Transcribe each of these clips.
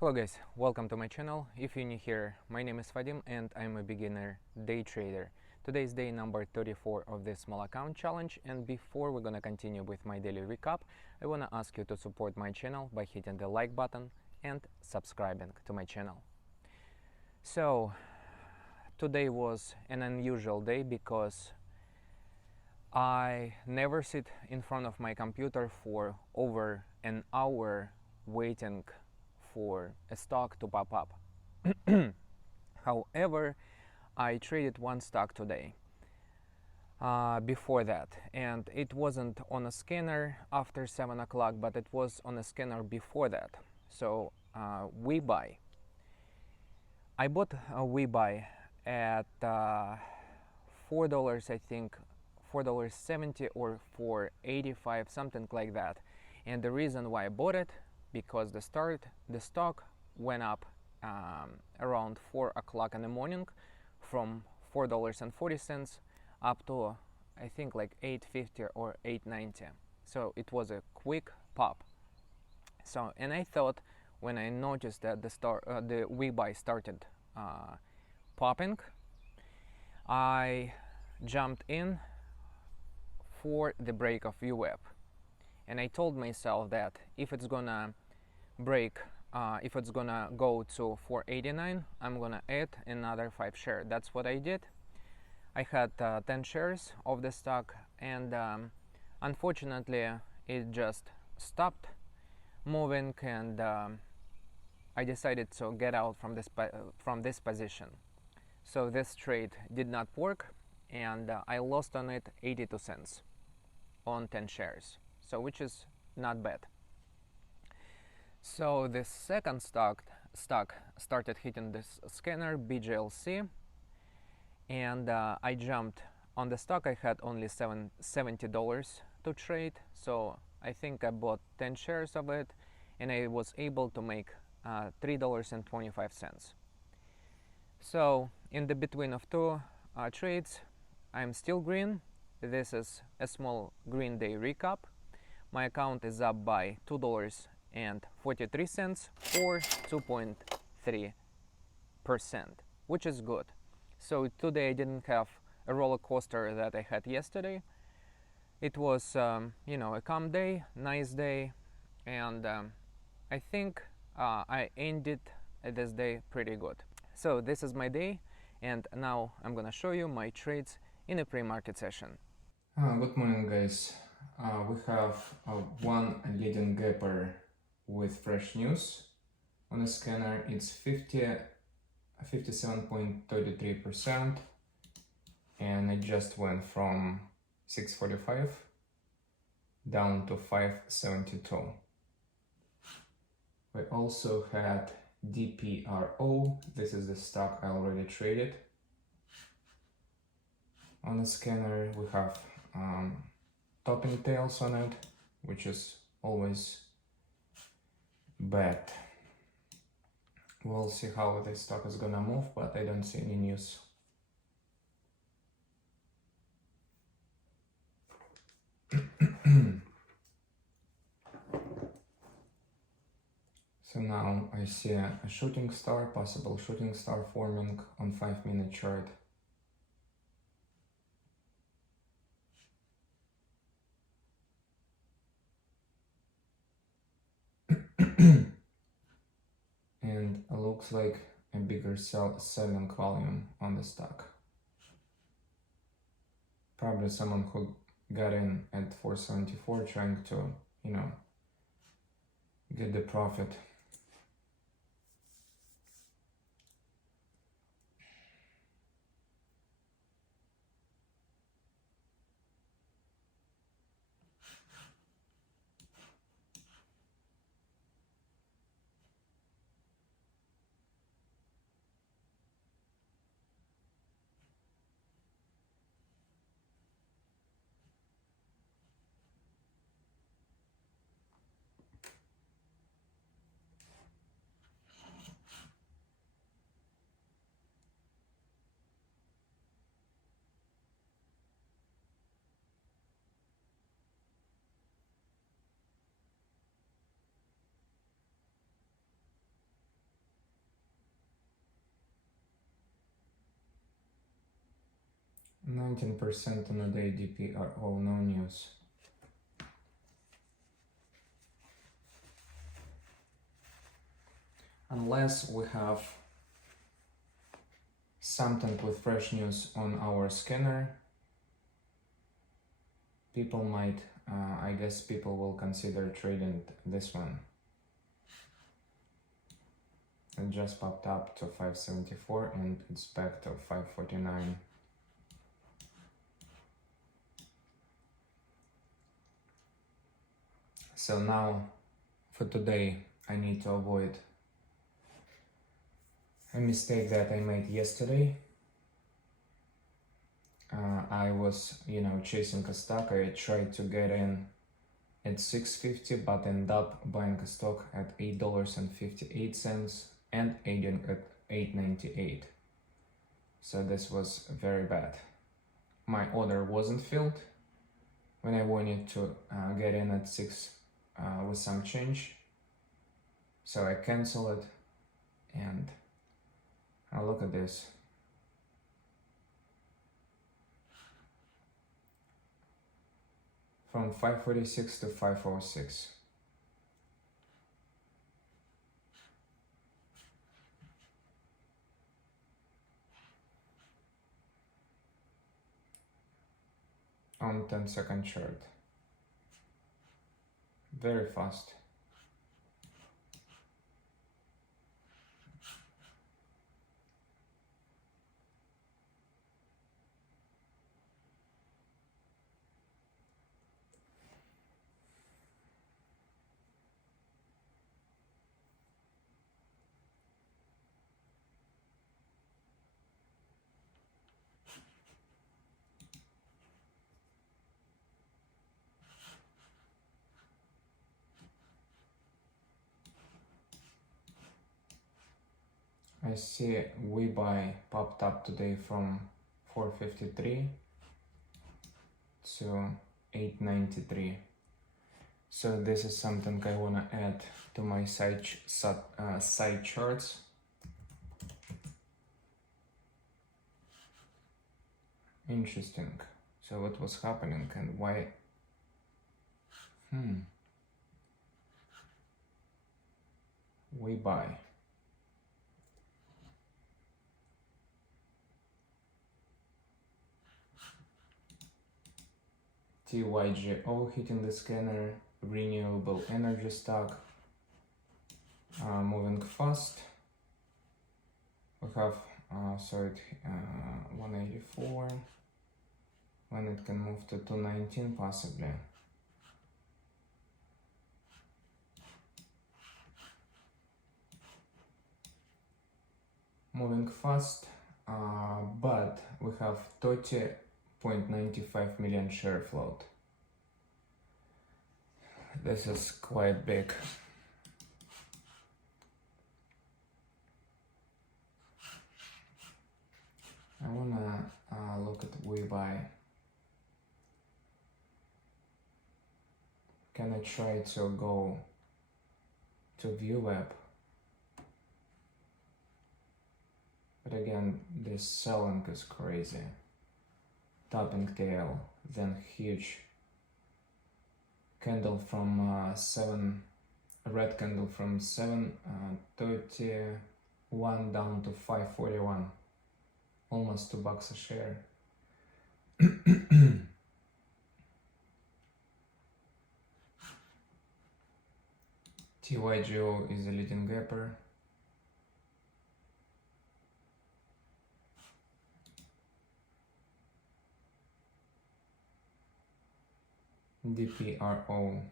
Hello guys, welcome to my channel. If you're new here, my name is Vadim and I'm a beginner day trader. Today is day number 34 of this small account challenge, and before we're gonna continue with my daily recap, I wanna ask you to support my channel by hitting the like button and subscribing to my channel. So today was an unusual day because I never sit in front of my computer for over an hour waiting for a stock to pop up. However, I traded one stock today before that, and it wasn't on a scanner after 7 o'clock, but it was on a scanner before that. So we buy. I bought a we buy at $4, I think, $4.70 or $4.85, something like that. And the reason why I bought it, because the stock went up around 4 o'clock in the morning from $4.40 up to I think like $8.50 or $8.90. So it was a quick pop. So, and I thought, when I noticed that the we buy started popping, I jumped in for the break of VWAP, and I told myself that if it's gonna break, if it's gonna go to 489, I'm gonna add another 5 shares. That's what I did. I had 10 shares of the stock, and unfortunately it just stopped moving, and I decided to get out from this position. So this trade did not work, and I lost on it 82 cents on 10 shares, so which is not bad. So the second stock started hitting this scanner, BJLC, and I jumped on the stock. I had only $70 to trade, so I think I bought 10 shares of it, and I was able to make $3.25. So in the between of two trades, I'm still green. This is a small green day recap. My account is up by $2.43 or 2.3%, which is good. So today I didn't have a roller coaster that I had yesterday. It was, a calm day, nice day, and I think I ended this day pretty good. So this is my day, and now I'm gonna show you my trades in a pre-market session. Good morning, guys. We have one leading gapper with fresh news. On the scanner it's 57.33%, and it just went from 645 down to 572. We also had DPRO. This is the stock I already traded. On the scanner we have topping tails on it, which is always bad. We'll see how this stock is gonna move, but I don't see any news. So now I see a shooting star, possible shooting star forming on 5-minute chart. And it looks like a bigger selling volume on the stock. Probably someone who got in at 474 trying to, get the profit. 19% on a day, DPRO, no news. Unless we have something with fresh news on our scanner, people might, I guess people will consider trading this one. It just popped up to 574 and it's back to 549. So now for today I need to avoid a mistake that I made yesterday. I was, chasing a stock. I tried to get in at $6.50 but ended up buying a stock at $8.58 and ending at $8.98. So this was very bad. My order wasn't filled when I wanted to get in at 6 with some change. So I canceled it, and now look at this. From 546 to 506. On 10-second chart. Very fast. I see we buy popped up today from 453 to 893. So this is something I wanna add to my side charts. Interesting. So what was happening and why? We buy. TYGO hitting the scanner, renewable energy stock, moving fast. We have 184, when it can move to 219 possibly. Moving fast, but we have 30.95 million share float. This is quite big. I wanna look at WeBuy. Can I try to go to view web? But again, this selling is crazy. Topping tail, then huge candle from 7, a red candle from 7.31 down to 5.41, almost $2 a share. TYGO is a leading gapper. DPRO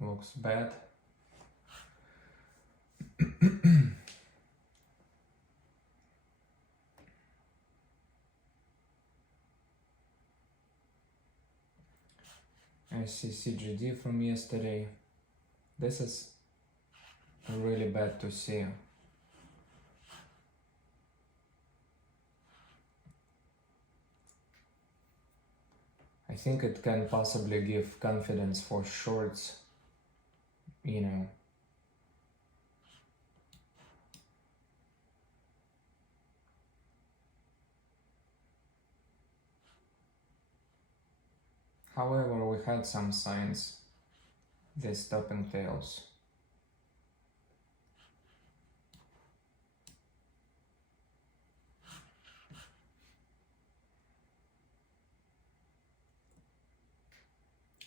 looks bad. I see CGD from yesterday. This is really bad to see. I think it can possibly give confidence for shorts, However, we had some signs, these topping tails.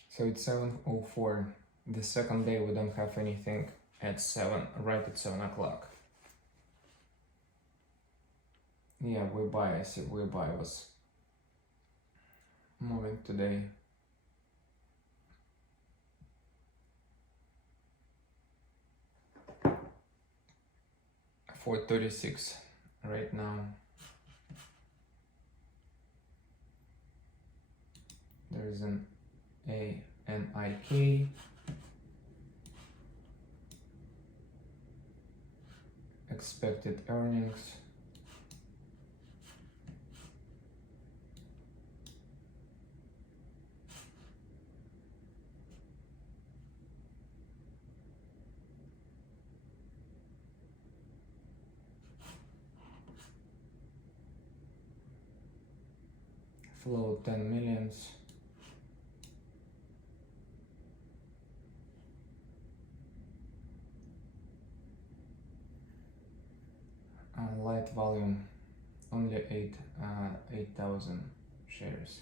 So it's 7:04. The second day we don't have anything at 7, right at 7 o'clock. Yeah, we buy, I see, we buy was moving today. $4.36 right now. There's an ANIK. Expected earnings. Flow 10 millions. Light volume, only 8,000 shares.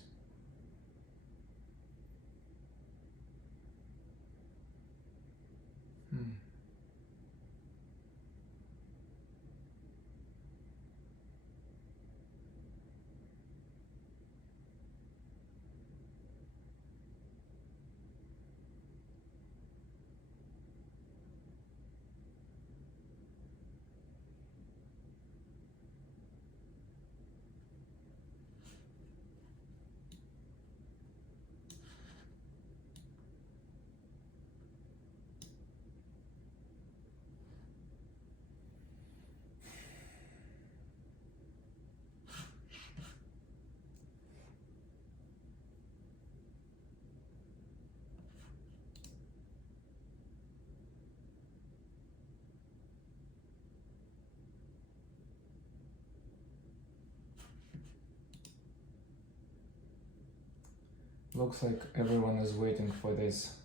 Looks like everyone is waiting for this,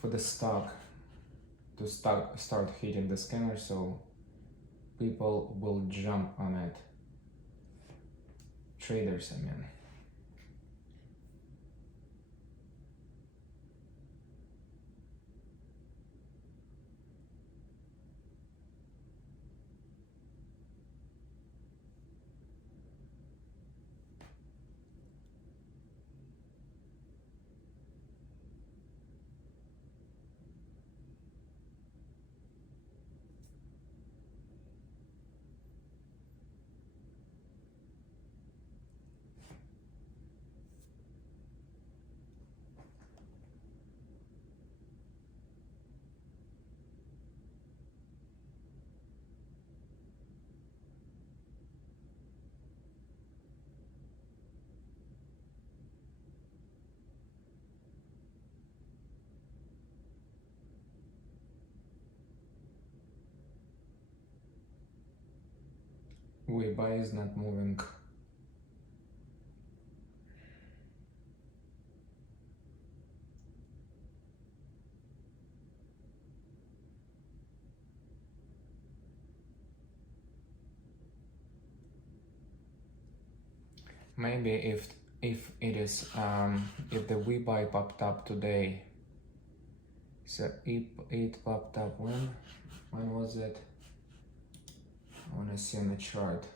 for the stock to start hitting the scanner, so people will jump on it. Traders, I mean. We buy is not moving. Maybe if it is if the we buy popped up today. So it popped up when was it? I want to see on the chart.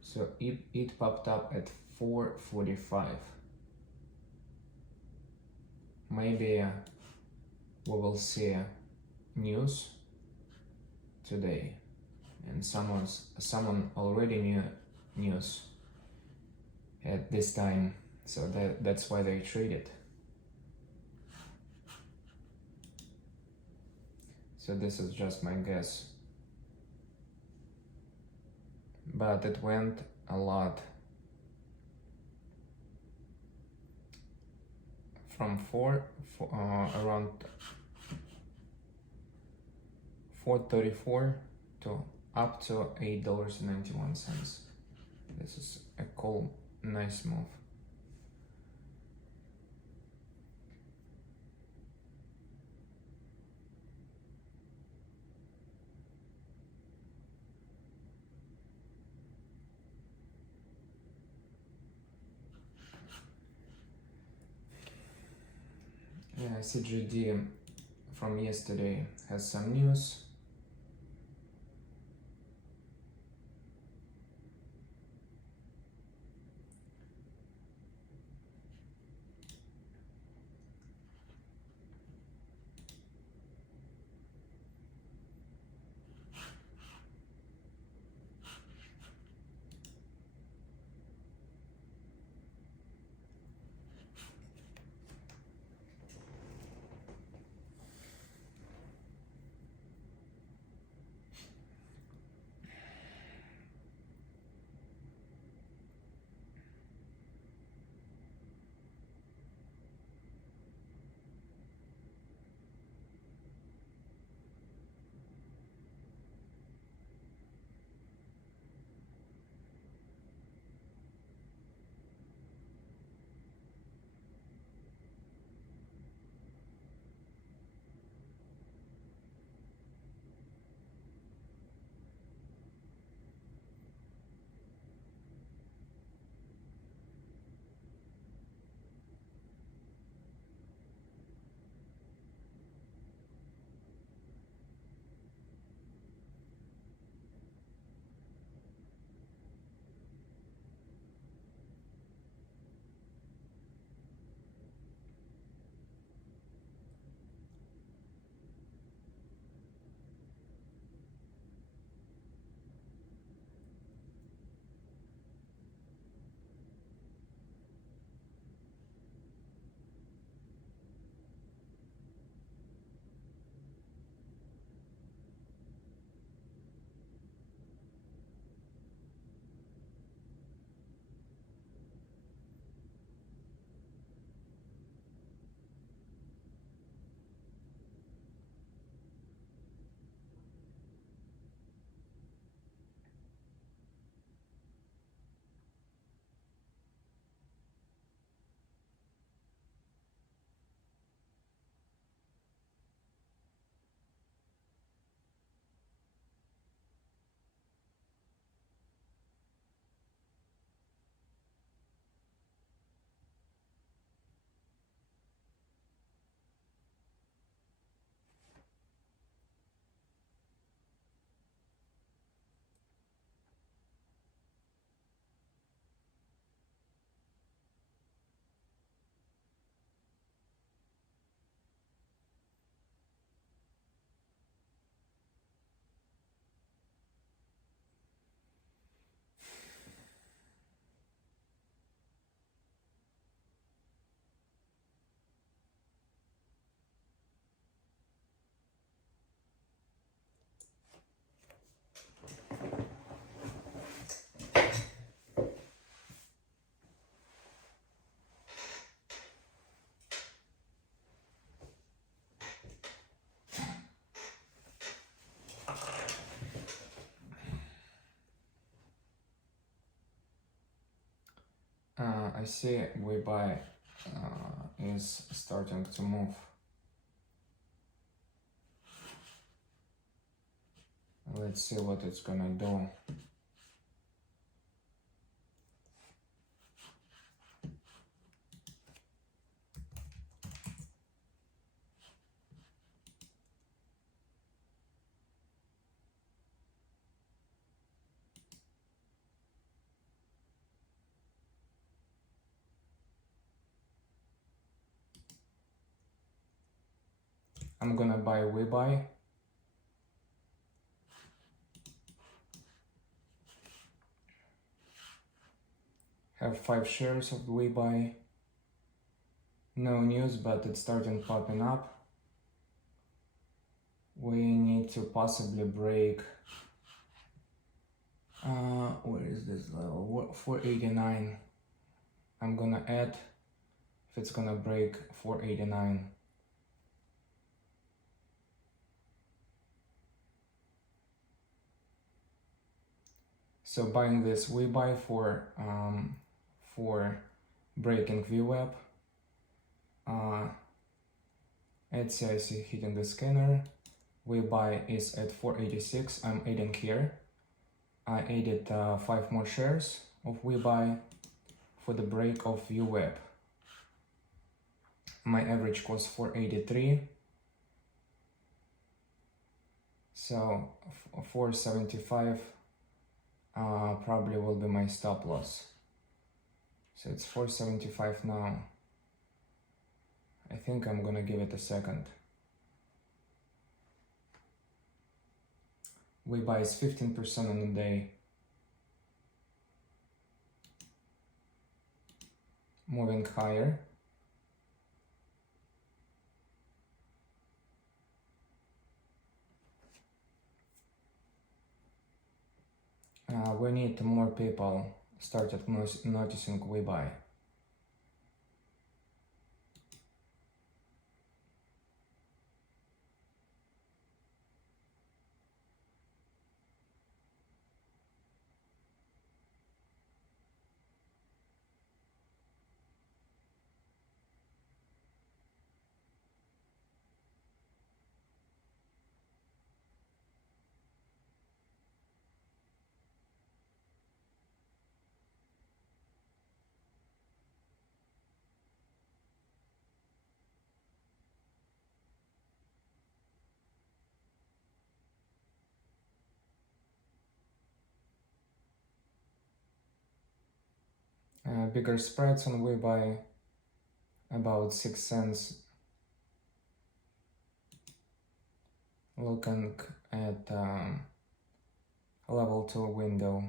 So it popped up at 4:45. Maybe we will see news today, and someone already knew news at this time, so that's why they traded. So this is just my guess, but it went a lot from around 4.34 to up to $8.91. This is a call Nice move. Yeah, CGD from yesterday has some news. I see WeBuy is starting to move. Let's see what it's gonna do. I'm gonna buy WeBuy. Have 5 shares of WeBuy. No news, but it's starting popping up. We need to possibly break. Where is this level? 489. I'm gonna add if it's gonna break 489. So buying this WeBuy for for breaking VWAP. At CIC hitting the scanner. WeBuy is at 486. I'm adding here. I added 5 more shares of WeBuy for the break of VWAP. My average was 483. So 475 probably will be my stop loss. So it's 475 now. I think I'm gonna give it a second. WeBuy is 15% on the day. Moving higher. We need more people started noticing WeBuy. Bigger spreads on WeBuy, about 6 cents. Looking at level 2 window.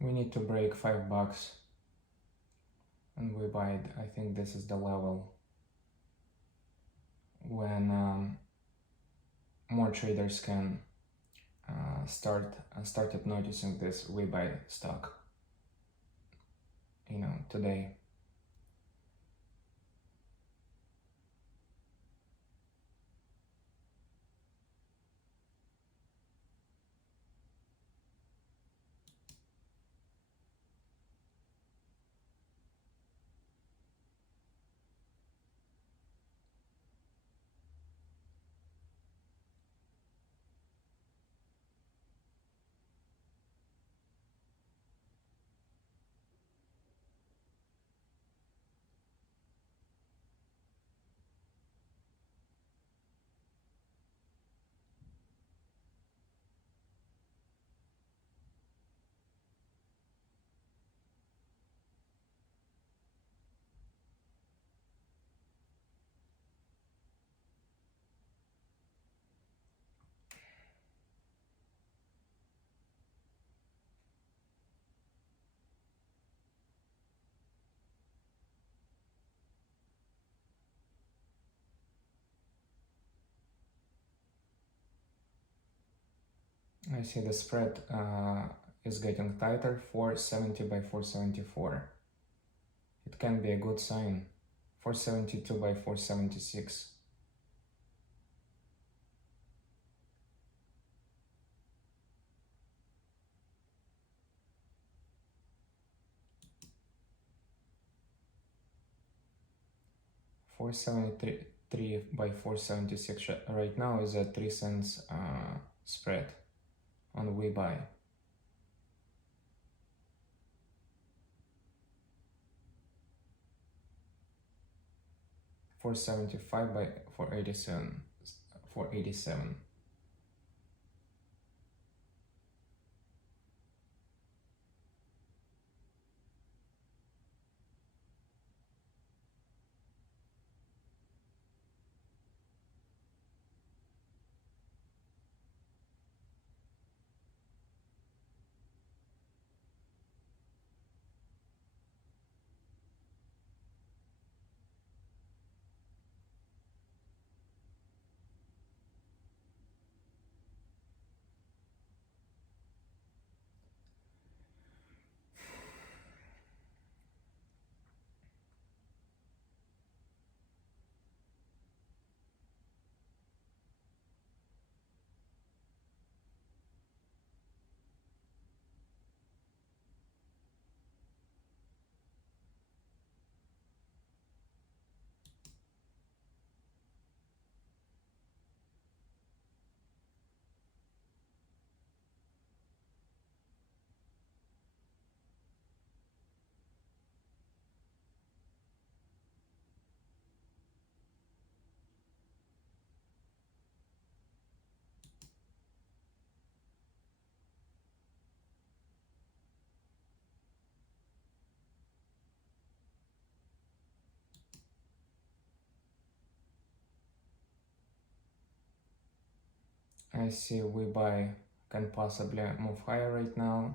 We need to break $5 and WeBuy it. I think this is the level when more traders can started noticing this WeBuy stock, today. I see the spread is getting tighter, 470 by 474. It can be a good sign. 472 by 476. $473 by 476 right now is a 3 cents spread on we buy. $475 by 487. 487. I see we buy can possibly move higher right now.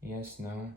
Yes, no.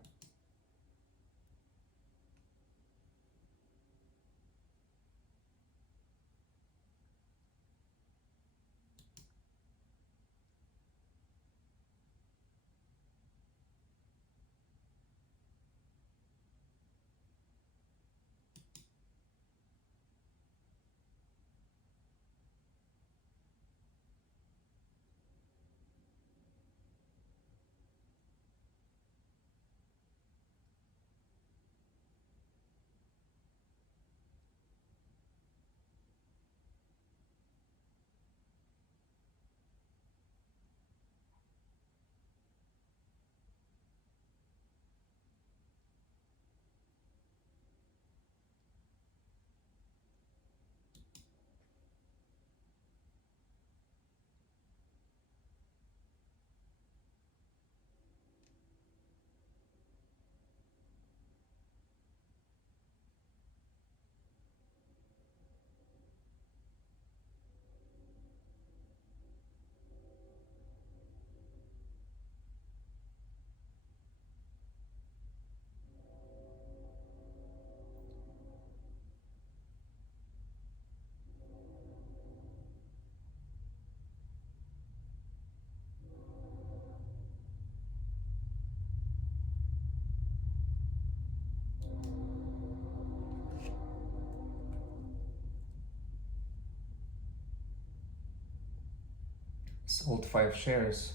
Sold 5 shares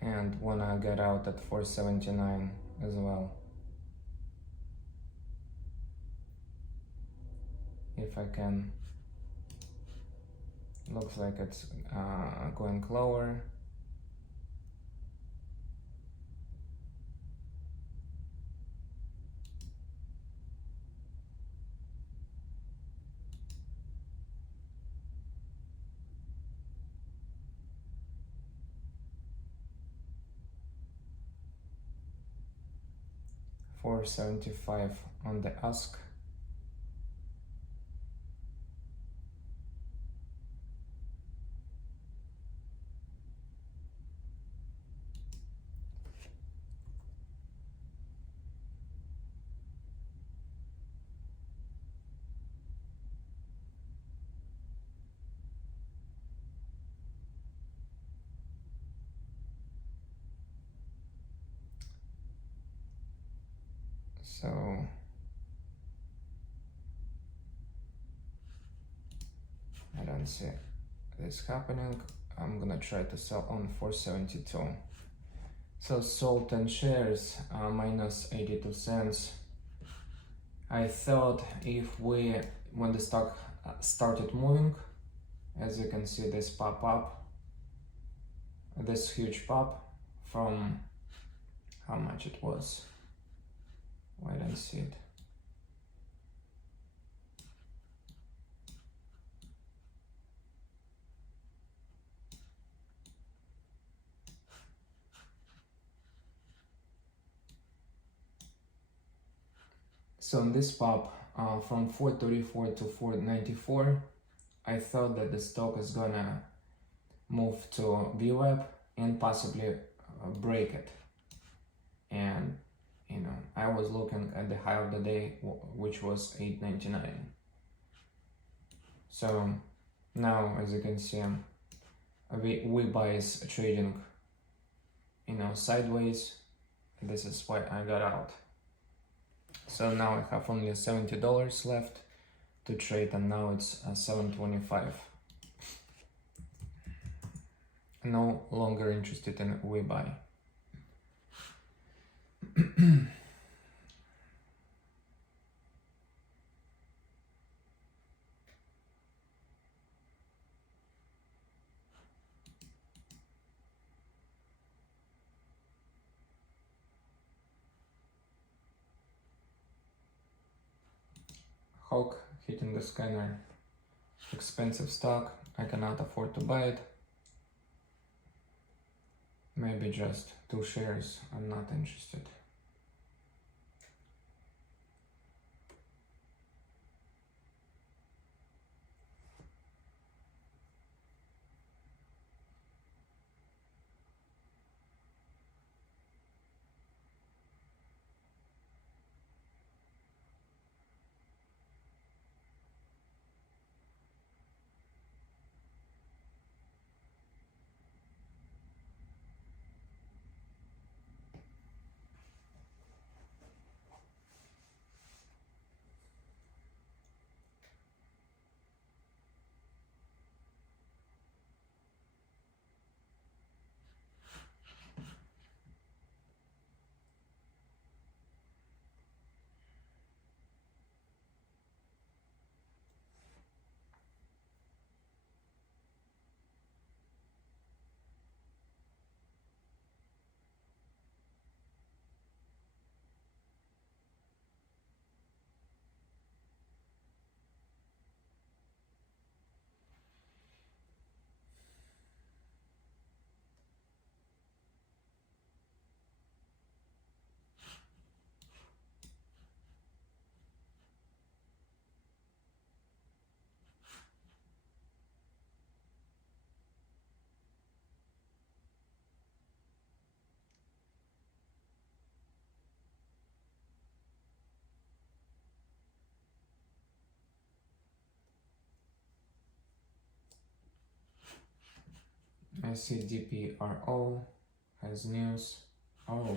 and wanna get out at 479 as well. If I can. Looks like it's going lower. $475 on the ask. So I don't see this happening. I'm gonna try to sell on 472. So sold 10 shares, minus 82 cents. I thought when the stock started moving, as you can see this pop up, this huge pop from how much it was. Wait and see it. So in this pop from 434 to 494, I thought that the stock is gonna move to VWAP and possibly break it. And you know, I was looking at the high of the day, which was 8.99. So now, as you can see, we buy is trading, you know, sideways. This is why I got out. So now I have only $70 left to trade, and now it's $7.25. No longer interested in we buy. Hawk hitting the scanner. Expensive stock. I cannot afford to buy it. Maybe just 2 shares. I'm not interested. I see DPRO has news. Oh,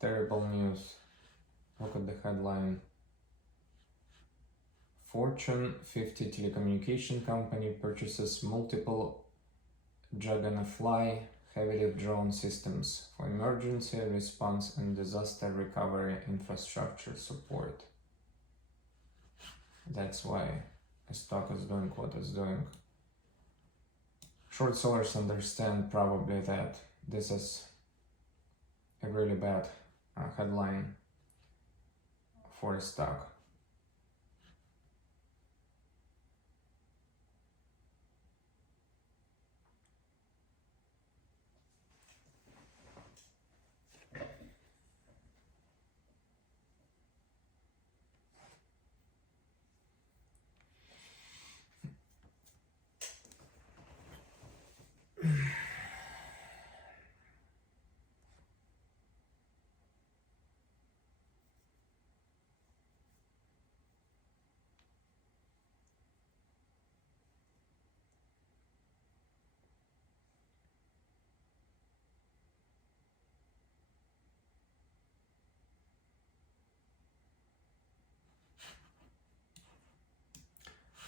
terrible news. Look at the headline. Fortune 50 telecommunication company purchases multiple Dragonfly heavy lift drone systems for emergency response and disaster recovery infrastructure support. That's why the stock is doing what it's doing. Short sellers understand probably that this is a really bad headline for a stock.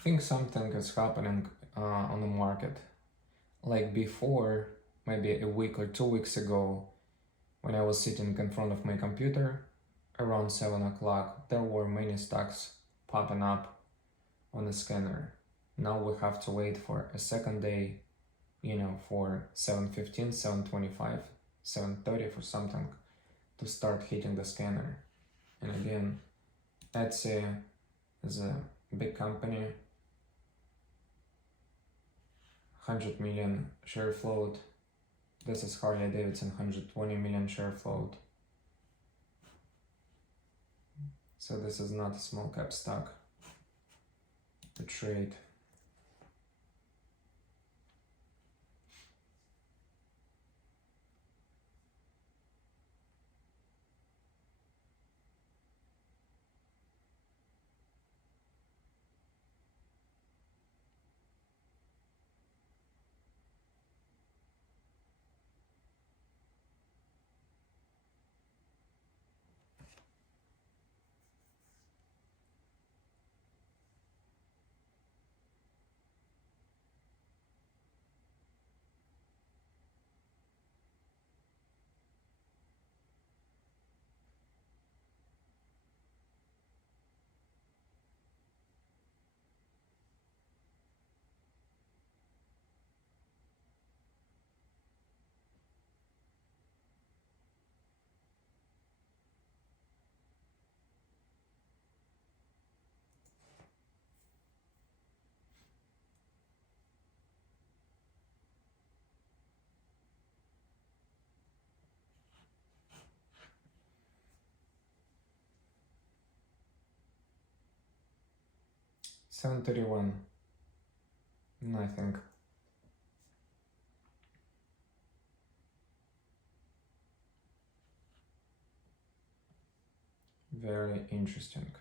think something is happening on the market. Like before, maybe a week or 2 weeks ago, when I was sitting in front of my computer around 7 o'clock, there were many stocks popping up on the scanner. Now we have to wait for a second day, for 7:15, 7:25, 7:30 for something to start hitting the scanner. And again, Etsy is a big company, 100 million share float. This is Harley Davidson, 120 million share float. So this is not a small cap stock to trade. $7.31, I think. Very interesting.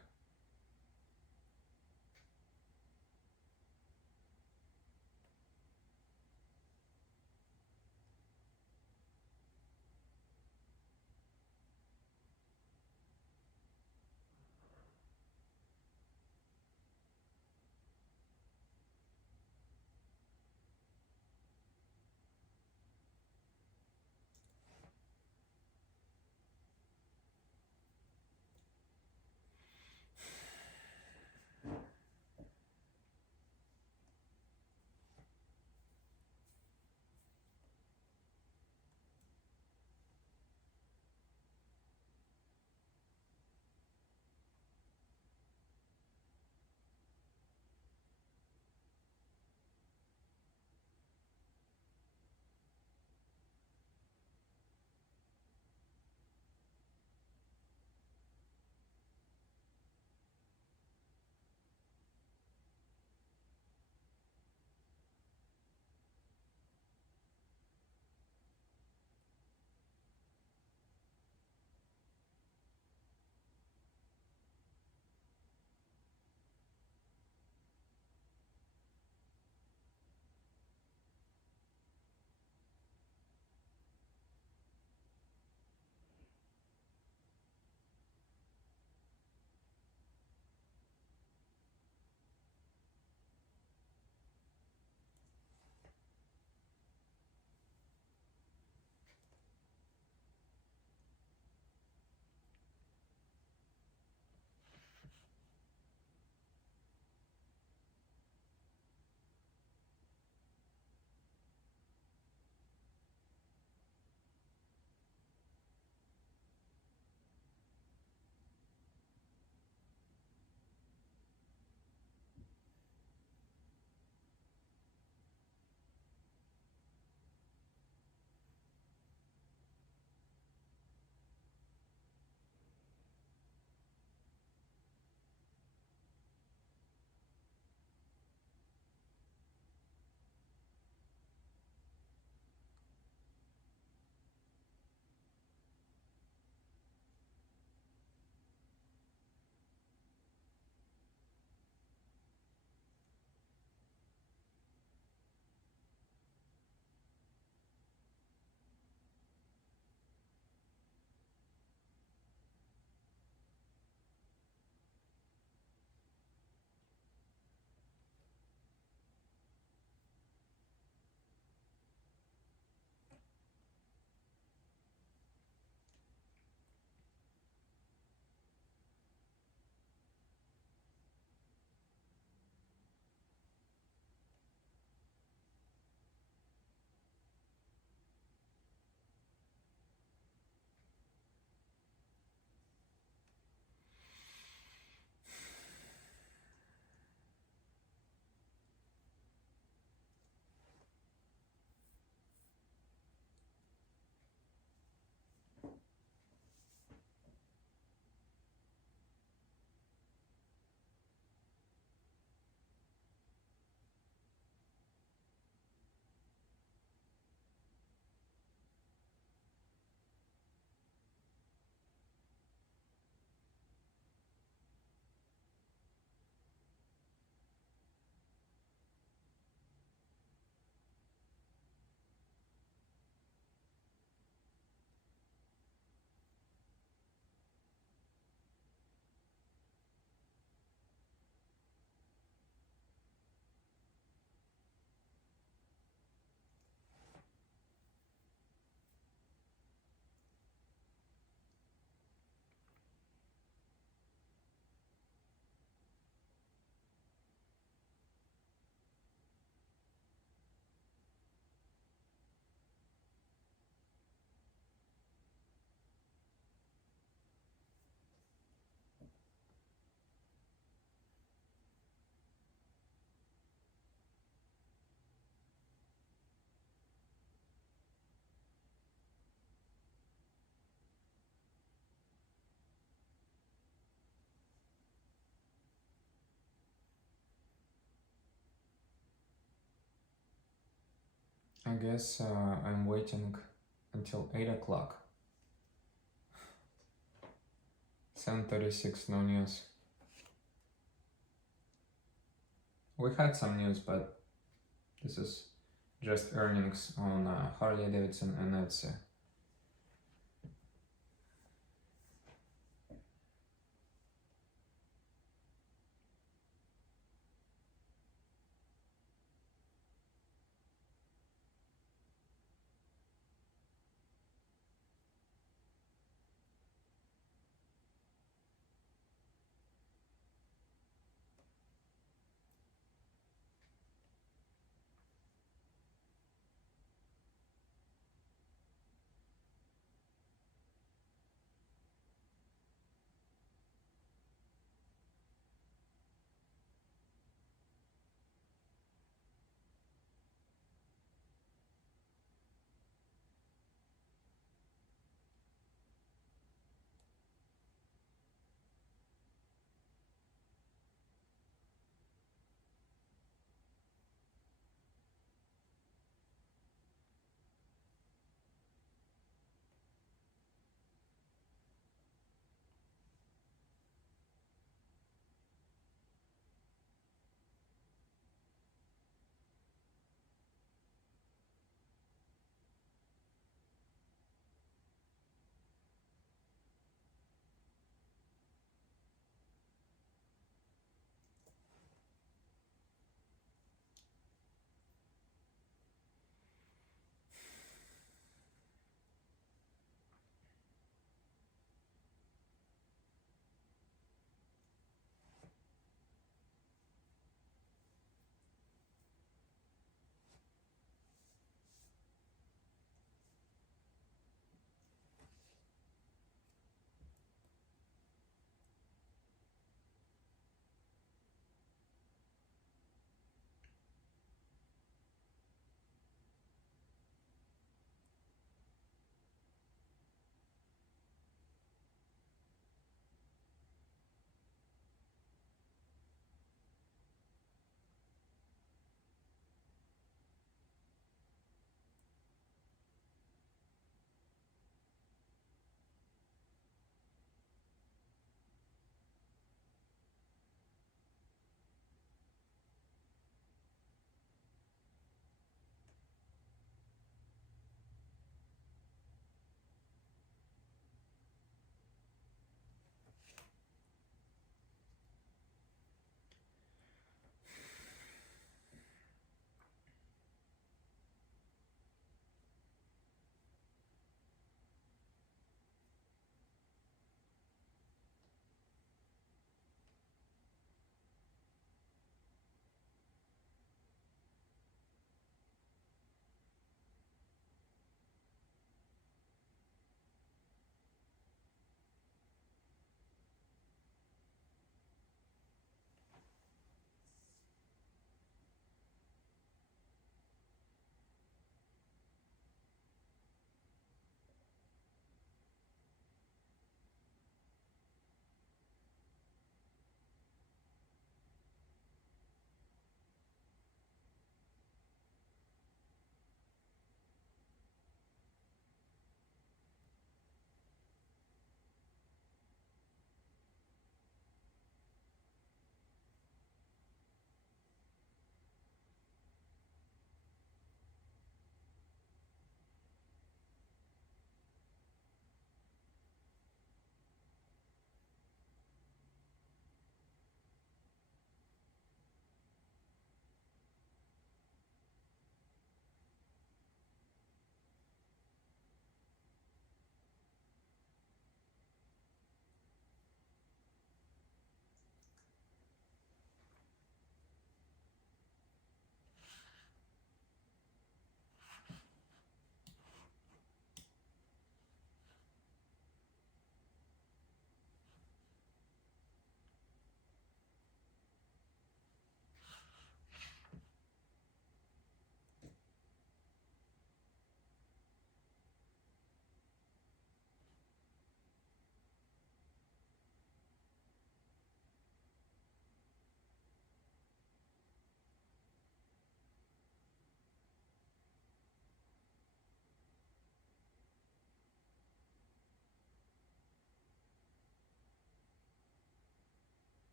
I guess I'm waiting until 8 o'clock. 7:36, no news. We had some news, but this is just earnings on Harley Davidson and Etsy.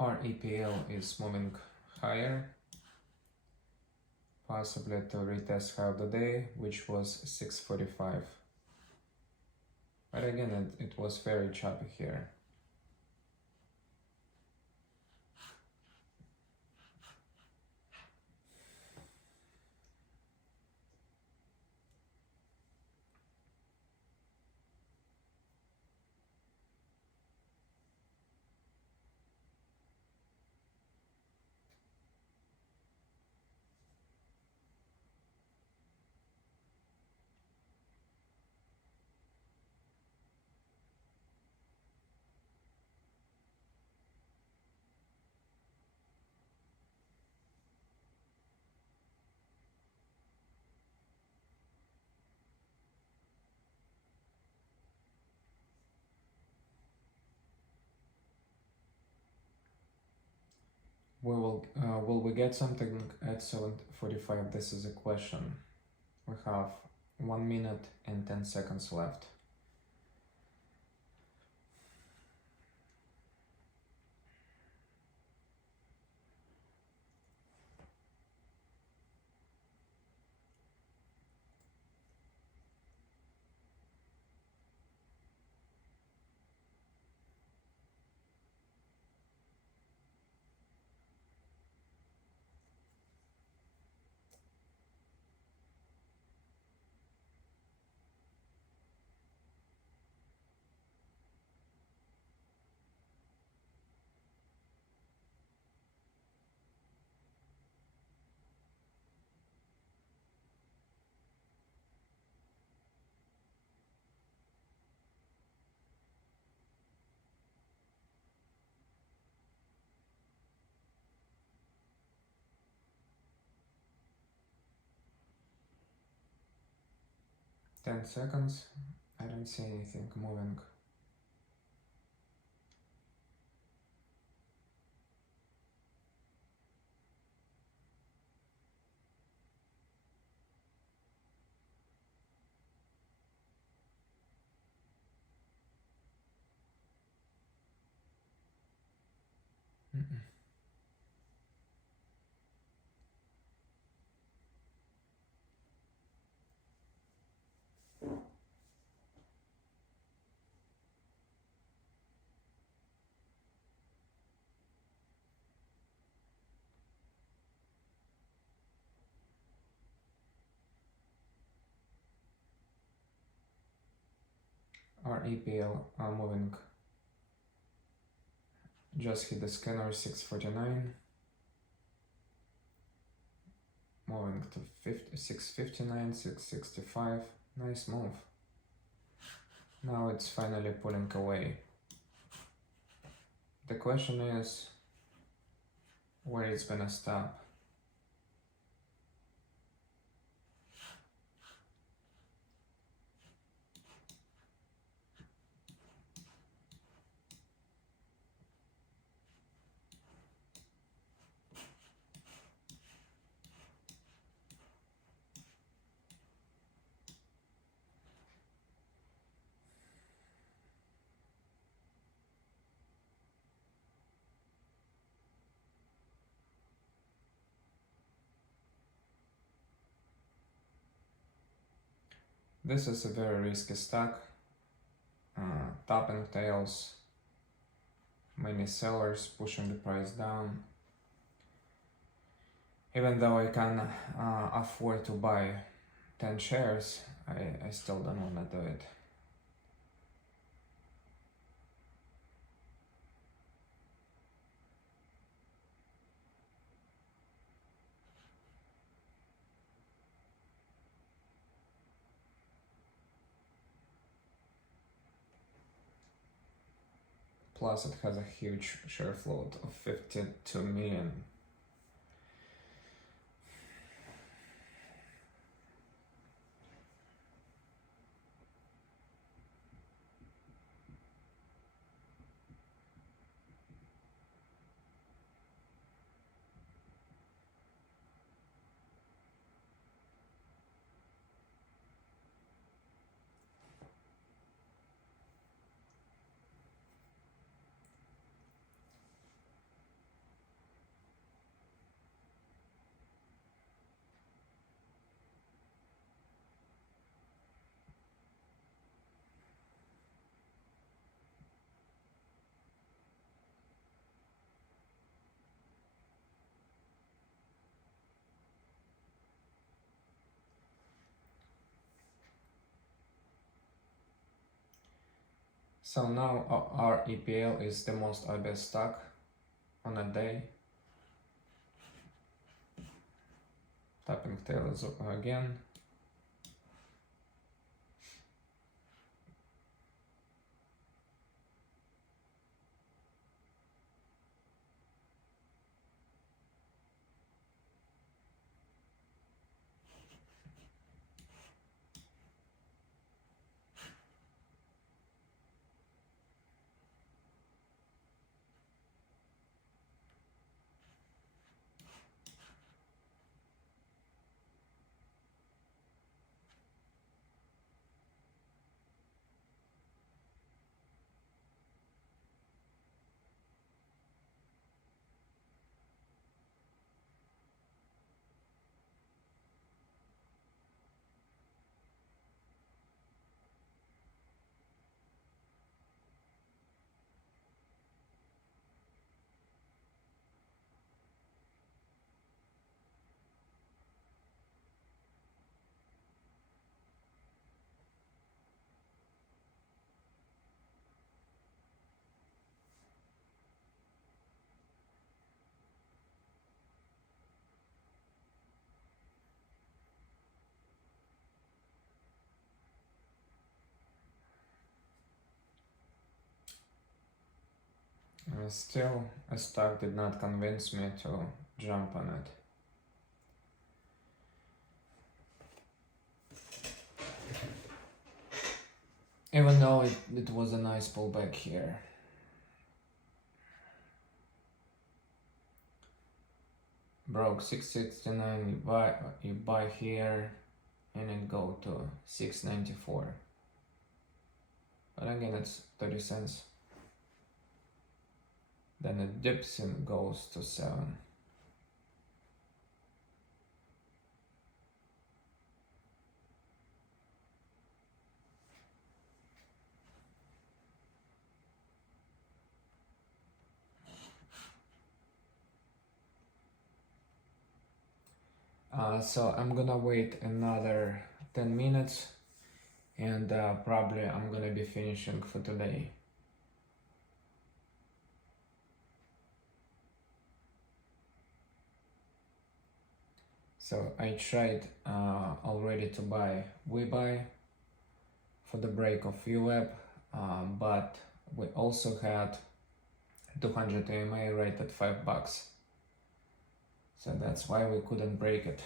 Our EPL is moving higher, possibly to retest high of the day, which was 645. But again, it was very choppy here. Will we get something at 7:45? This is a question. We have 1 minute and 10 seconds left. Ten seconds. I don't see anything moving. Our EPL are moving. Just hit the scanner 649. Moving to 659, 665. Nice move. Now it's finally pulling away. The question is where it's gonna stop. This is a very risky stock. Topping tails, many sellers pushing the price down. Even though I can afford to buy 10 shares, I still don't want to do it. Plus it has a huge share float of 52 million. So now our EPL is the most obvious stock on a day. Tapping tails again. Still, a stock did not convince me to jump on it. Even though it was a nice pullback here. Broke 669, you buy here and it go to 694. But again, it's 30 cents. Then it dips and goes to 7. So I'm gonna wait another 10 minutes and probably I'm gonna be finishing for today. So I tried already to buy WeBuy for the break of VWAP, but we also had 200 EMA right at $5. So that's why we couldn't break it.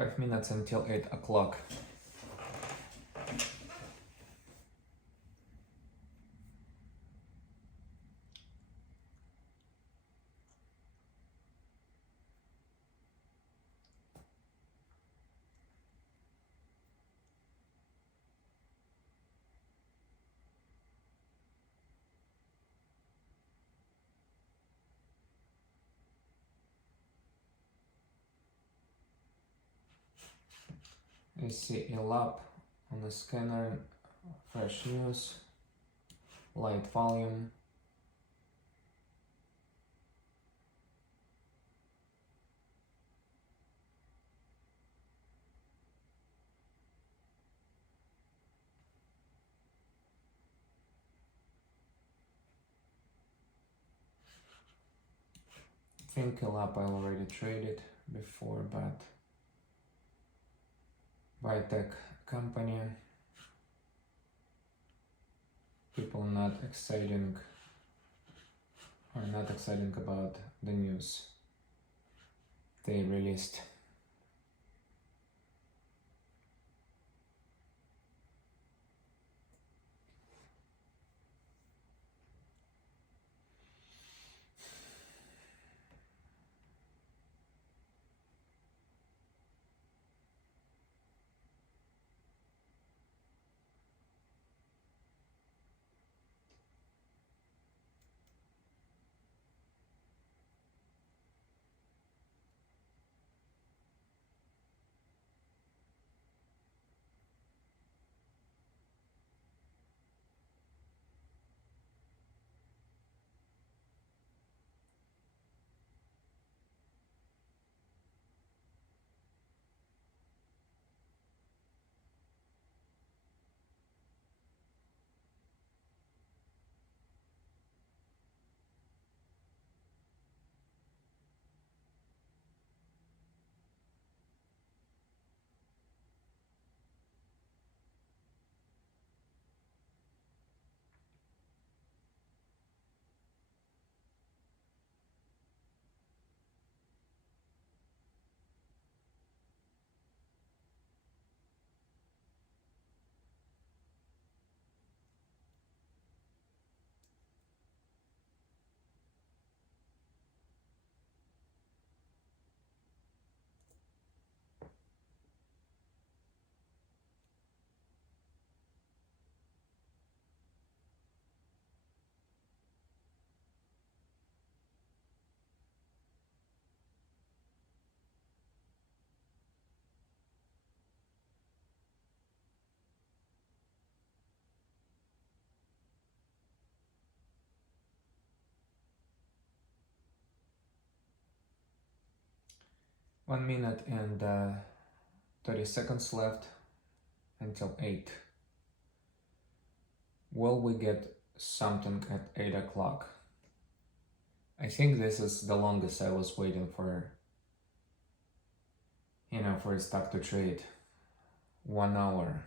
5 minutes until 8 o'clock. I see a lap on the scanner, fresh news, light volume. I think a lap I already traded before, but biotech company, people not exciting about the news they released. One minute and 30 seconds left until 8. Will we get something at 8 o'clock? I think this is the longest I was waiting for, for a stock to trade. 1 hour.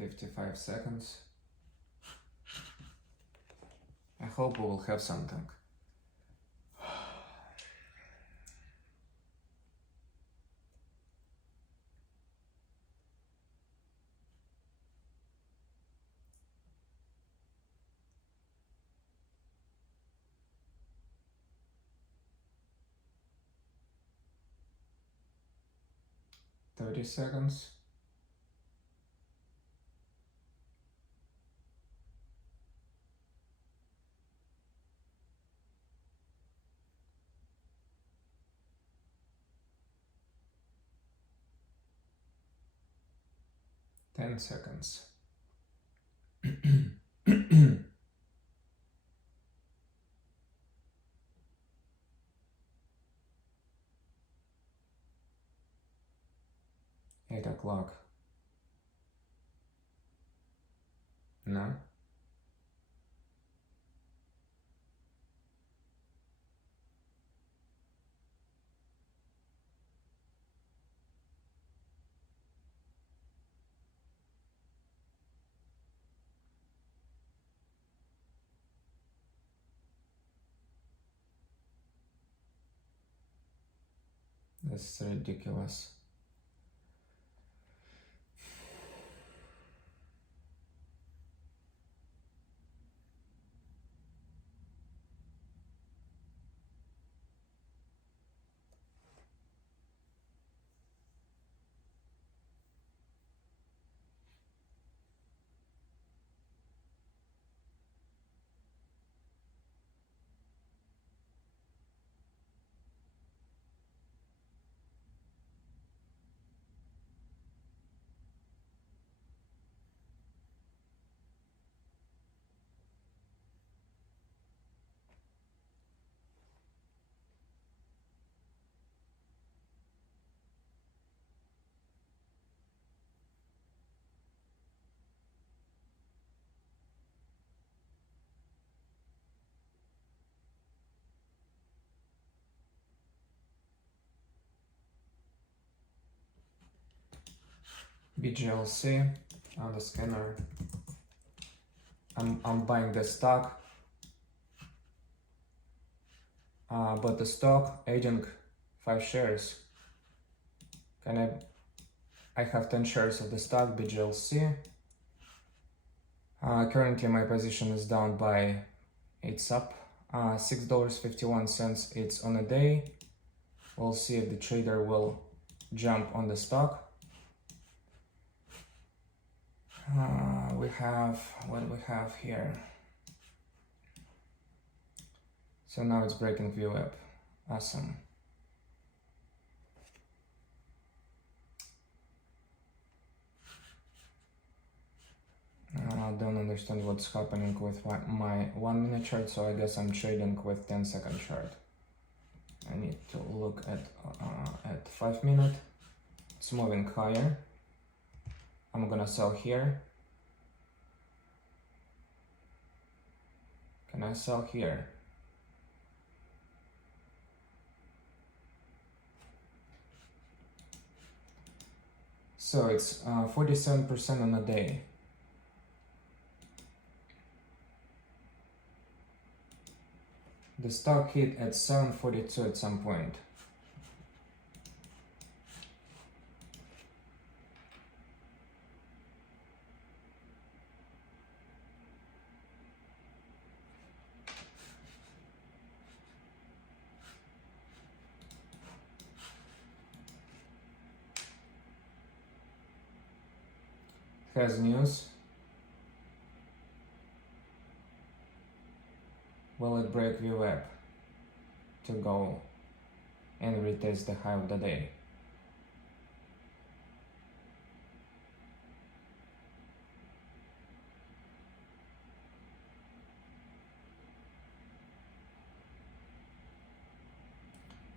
$55. I hope we will have something. $30. 10 seconds. 8 o'clock. No? This is ridiculous. BGLC on the scanner. I'm buying the stock, but the stock aging 5 shares. I have 10 shares of the stock BGLC. Currently my position is down by, it's up $6.51. It's on a day. We'll see if the trader will jump on the stock. What do we have here? So now it's breaking VWAP. Awesome. I don't understand what's happening with my 1 minute chart, so I guess I'm trading with 10-second chart. I need to look at 5 minute. It's moving higher. I'm gonna sell here. Can I sell here? So it's 47% on a day. The stock hit at 742 at some point. Has news. Will it break VWAP to go and retest the high of the day?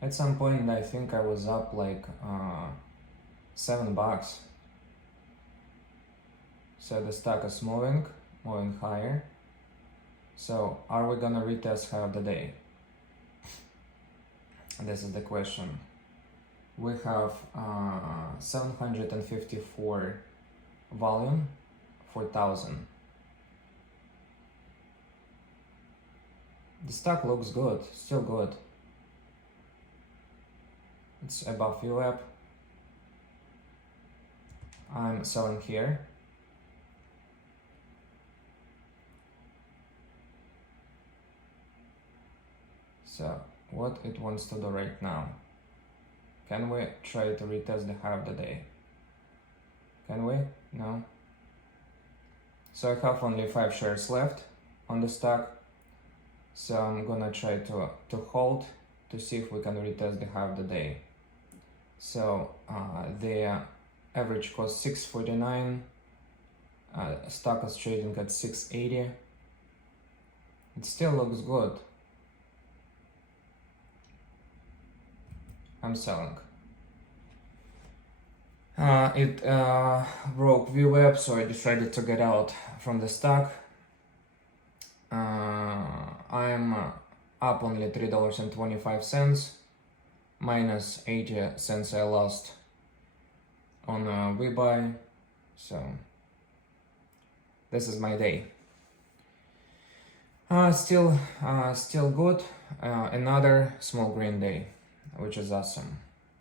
At some point I think I was up like $7. So the stock is moving higher. So are we gonna retest high of the day? This is the question. We have 754 volume for 1,000. The stock looks good, still good. It's above VWAP. I'm selling here. So what it wants to do right now? Can we try to retest the high of the day? Can we? No. So I have only 5 shares left on the stock. So I'm gonna try to hold to see if we can retest the high of the day. So the average cost 649. Stock is trading at 680. It still looks good. I'm selling. It broke VWAP, so I decided to get out from the stock. I'm up only $3.25, minus 80 cents I lost on rebuy. So this is my day. Still good. Another small green day, which is awesome.